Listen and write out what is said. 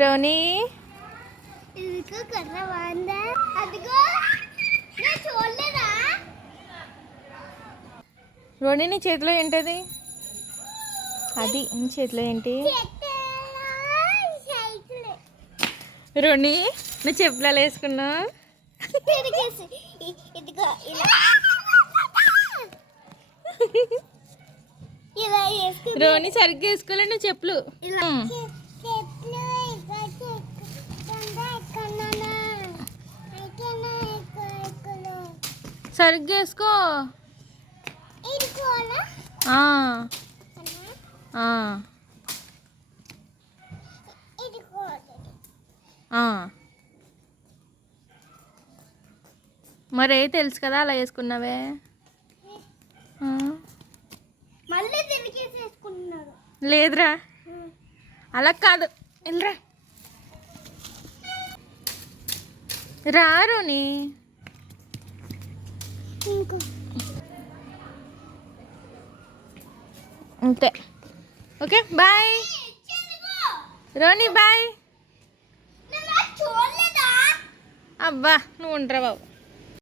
రోని రోని నీ చేతిలో ఏంటది? అది నీ చేతిలో ఏంటి? రోని నువ్వు చెప్పులు ఎలా వేసుకున్నావు? రోని సరిగ్గా వేసుకోలే నువ్వు చెప్పులు. సరిగ్గా వేసుకో. మరే తెలుసు కదా అలా వేసుకున్నావే. లేదురా అలా కాదు, వెళ్ళరా రారుని. అంతే. Okay bye Roni, bye. అబ్బా నువ్వు ఉండరా బాబు.